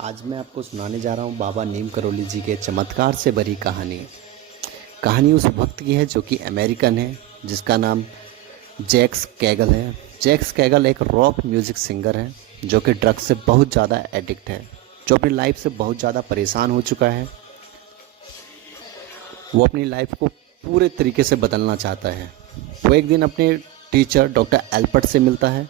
आज मैं आपको सुनाने जा रहा हूँ बाबा नीम करोली जी के चमत्कार से भरी कहानी। कहानी उस भक्त की है जो कि अमेरिकन है, जिसका नाम जैक्स कैगल है। जैक्स कैगल एक रॉक म्यूज़िक सिंगर है जो कि ड्रग्स से बहुत ज़्यादा एडिक्ट है, जो अपनी लाइफ से बहुत ज़्यादा परेशान हो चुका है। वो अपनी लाइफ को पूरे तरीके से बदलना चाहता है। वो एक दिन अपने टीचर डॉक्टर एल्बर्ट से मिलता है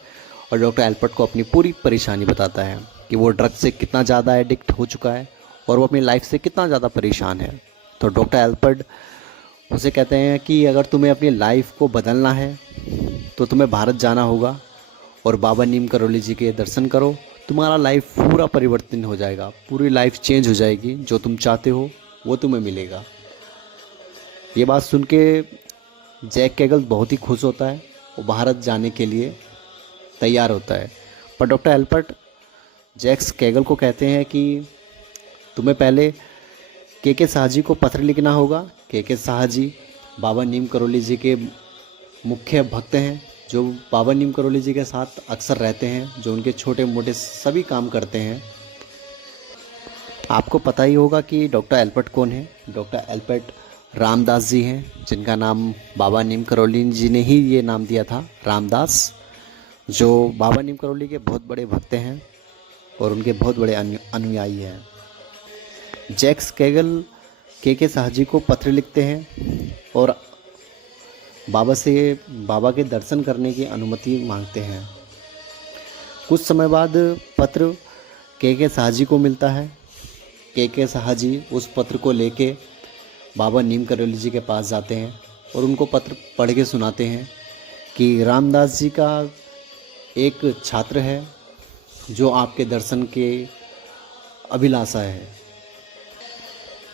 और डॉक्टर एल्बर्ट को अपनी पूरी परेशानी बताता है कि वो ड्रग से कितना ज़्यादा एडिक्ट हो चुका है और वो अपनी लाइफ से कितना ज़्यादा परेशान है। तो डॉक्टर एल्बर्ट उसे कहते हैं कि अगर तुम्हें अपनी लाइफ को बदलना है तो तुम्हें भारत जाना होगा और बाबा नीम करोली जी के दर्शन करो। तुम्हारा लाइफ पूरा परिवर्तन हो जाएगा, पूरी लाइफ चेंज हो जाएगी, जो तुम चाहते हो वो तुम्हें मिलेगा। ये बात सुन के जैक कैगल बहुत ही खुश होता है, वो भारत जाने के लिए तैयार होता है। पर डॉक्टर एल्बर्ट जैक्स कैगल को कहते हैं कि तुम्हें पहले के शाह जी को पत्र लिखना होगा। के शाह जी बाबा नीम करोली जी के मुख्य भक्त हैं, जो बाबा नीम करोली जी के साथ अक्सर रहते हैं, जो उनके छोटे मोटे सभी काम करते हैं। आपको पता ही होगा कि डॉक्टर एल्बर्ट कौन है। डॉक्टर एल्बर्ट रामदास जी हैं, जिनका नाम बाबा नीम करोली जी ने ही ये नाम दिया था, रामदास, जो बाबा नीम करोली के बहुत बड़े भक्त हैं और उनके बहुत बड़े अनुयायी हैं। जैक्स कैगल के शाह जी को पत्र लिखते हैं और बाबा के दर्शन करने की अनुमति मांगते हैं। कुछ समय बाद पत्र के शाह जी को मिलता है। के शाह जी उस पत्र को लेके बाबा नीम करोली जी के पास जाते हैं और उनको पत्र पढ़ के सुनाते हैं कि रामदास जी का एक छात्र है जो आपके दर्शन के अभिलाषा है,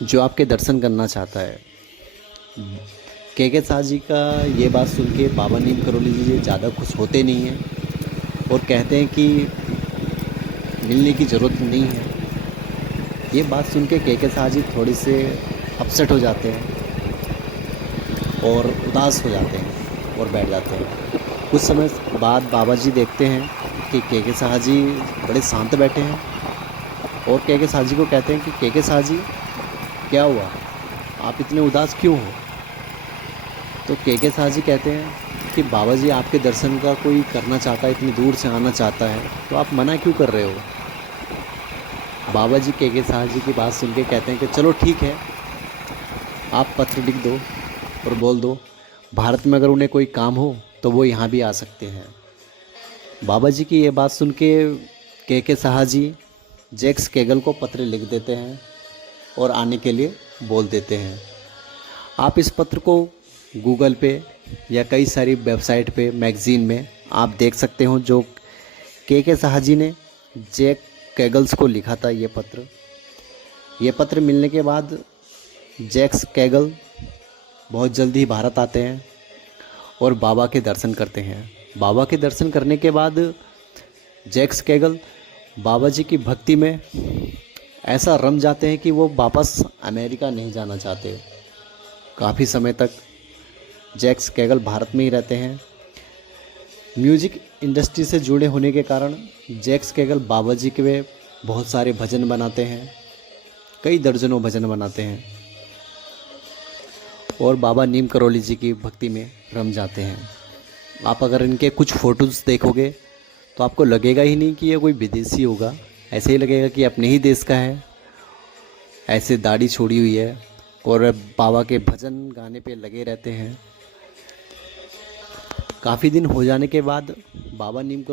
जो आपके दर्शन करना चाहता है। के शाह जी का ये बात सुन के बाबा नीम करोली जी ज़्यादा खुश होते नहीं हैं और कहते हैं कि मिलने की ज़रूरत नहीं है। ये बात सुन के शाह जी थोड़े से अपसेट हो जाते हैं और उदास हो जाते हैं और बैठ जाते हैं। कुछ समय बाद बाबा जी देखते हैं कि के शाह जी बड़े शांत बैठे हैं और के शाह जी को कहते हैं कि के शाह जी क्या हुआ, आप इतने उदास क्यों हो। तो के शाह जी कहते हैं कि बाबा जी आपके दर्शन का कोई करना चाहता है, इतनी दूर से आना चाहता है, तो आप मना क्यों कर रहे हो। बाबा जी के शाह जी की बात सुन के कहते हैं कि चलो ठीक है, आप पत्र लिख दो और बोल दो भारत में अगर उन्हें कोई काम हो तो वो यहाँ भी आ सकते हैं। बाबा जी की ये बात सुन के शाह जी जैक्स कैगल को पत्र लिख देते हैं और आने के लिए बोल देते हैं। आप इस पत्र को गूगल पे या कई सारी वेबसाइट पे, मैगज़ीन में आप देख सकते हो, जो के शाह जी ने जैक कैगल्स को लिखा था। ये पत्र मिलने के बाद जैक्स कैगल बहुत जल्दी भारत आते हैं और बाबा के दर्शन करते हैं। बाबा के दर्शन करने के बाद जैक्स कैगल बाबा जी की भक्ति में ऐसा रम जाते हैं कि वो वापस अमेरिका नहीं जाना चाहते। काफ़ी समय तक जैक्स कैगल भारत में ही रहते हैं। म्यूज़िक इंडस्ट्री से जुड़े होने के कारण जैक्स कैगल बाबा जी के बहुत सारे भजन बनाते हैं, कई दर्जनों भजन बनाते हैं और बाबा नीम करोली जी की भक्ति में रम जाते हैं। आप अगर इनके कुछ फ़ोटोज़ देखोगे तो आपको लगेगा ही नहीं कि ये कोई विदेशी होगा, ऐसे ही लगेगा कि अपने ही देश का है। ऐसे दाढ़ी छोड़ी हुई है और बाबा के भजन गाने पे लगे रहते हैं। काफ़ी दिन हो जाने के बाद बाबा नीम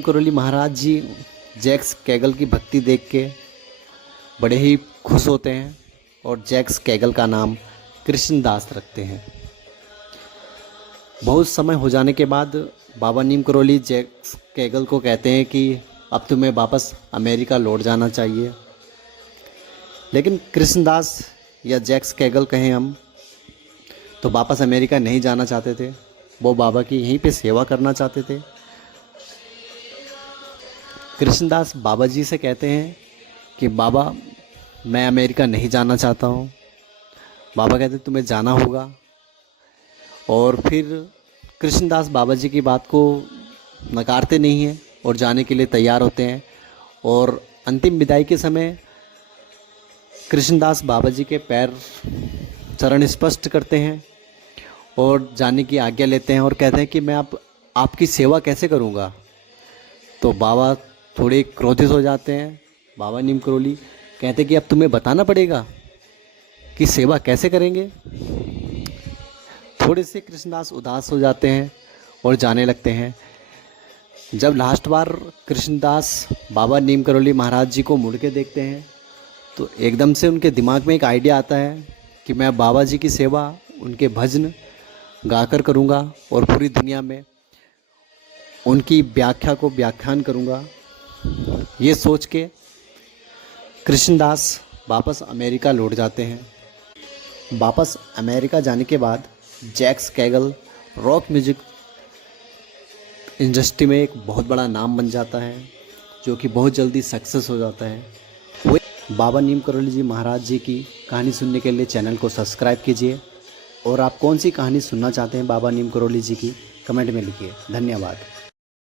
करोली महाराज जी जैक्स कैगल की भक्ति देख के बड़े ही खुश होते हैं और जैक्स कैगल का नाम कृष्णदास रखते हैं। बहुत समय हो जाने के बाद बाबा नीम करोली जैक्स कैगल को कहते हैं कि अब तुम्हें वापस अमेरिका लौट जाना चाहिए। लेकिन कृष्णदास या जैक्स कैगल कहें हम तो वापस अमेरिका नहीं जाना चाहते थे, वो बाबा की यहीं पे सेवा करना चाहते थे। कृष्णदास बाबा जी से कहते हैं कि बाबा मैं अमेरिका नहीं जाना चाहता हूँ। बाबा कहते तुम्हें जाना होगा। और फिर कृष्णदास बाबा जी की बात को नकारते नहीं हैं और जाने के लिए तैयार होते हैं और अंतिम विदाई के समय कृष्णदास बाबा जी के पैर चरण स्पर्श करते हैं और जाने की आज्ञा लेते हैं और कहते हैं कि मैं आपकी सेवा कैसे करूँगा। तो बाबा थोड़े क्रोधित हो जाते हैं। बाबा नीम करोली कहते हैं कि अब तुम्हें बताना पड़ेगा कि सेवा कैसे करेंगे। थोड़े से कृष्णदास उदास हो जाते हैं और जाने लगते हैं। जब लास्ट बार कृष्णदास बाबा नीम करोली महाराज जी को मुड़ के देखते हैं तो एकदम से उनके दिमाग में एक आइडिया आता है कि मैं बाबा जी की सेवा, उनके भजन गाकर करूँगा और पूरी दुनिया में उनकी व्याख्या को व्याख्यान करूँगा। ये सोच के कृष्णदास वापस अमेरिका लौट जाते हैं। वापस अमेरिका जाने के बाद जैक्स कैगल रॉक म्यूजिक इंडस्ट्री में एक बहुत बड़ा नाम बन जाता है, जो कि बहुत जल्दी सक्सेस हो जाता है। वो बाबा नीम करोली जी महाराज जी की कहानी सुनने के लिए चैनल को सब्सक्राइब कीजिए और आप कौन सी कहानी सुनना चाहते हैं बाबा नीम करोली जी की कमेंट में लिखिए। धन्यवाद।